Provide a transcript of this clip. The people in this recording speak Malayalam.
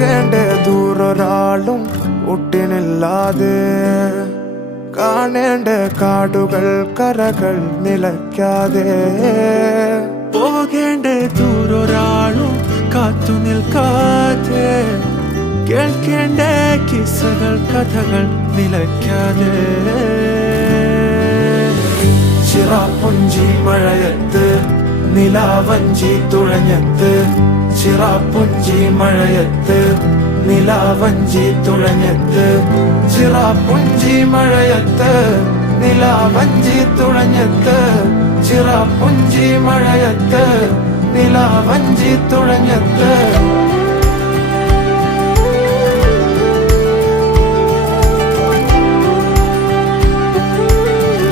പോകേണ്ട ദൂരൊരാളും ഒട്ടിനില്ലാതെ കാണേണ്ട കാടുകൾ കരകൾ നിലയ്ക്കാതെ പോകേണ്ട ദൂരൊരാളും കാത്തു നിൽക്കാതെ കേൾക്കേണ്ട കിസ്സകൾ കഥകൾ നിലയ്ക്കാതെ ചിറാപ്പുഞ്ചി മഴയത്ത് നിലാവഞ്ചി തുഴഞ്ഞത്ത് ചിറാപ്പുഞ്ചി മഴയത്ത് നിലാവഞ്ചി തുഴഞ്ഞത്ത് ചിറാപ്പുഞ്ചി മഴയത്ത് നിലാവഞ്ചി തുഴഞ്ഞത്ത് ചിറാപ്പുഞ്ചി മഴയത്ത് നിലാവഞ്ചി തുഴഞ്ഞത്ത്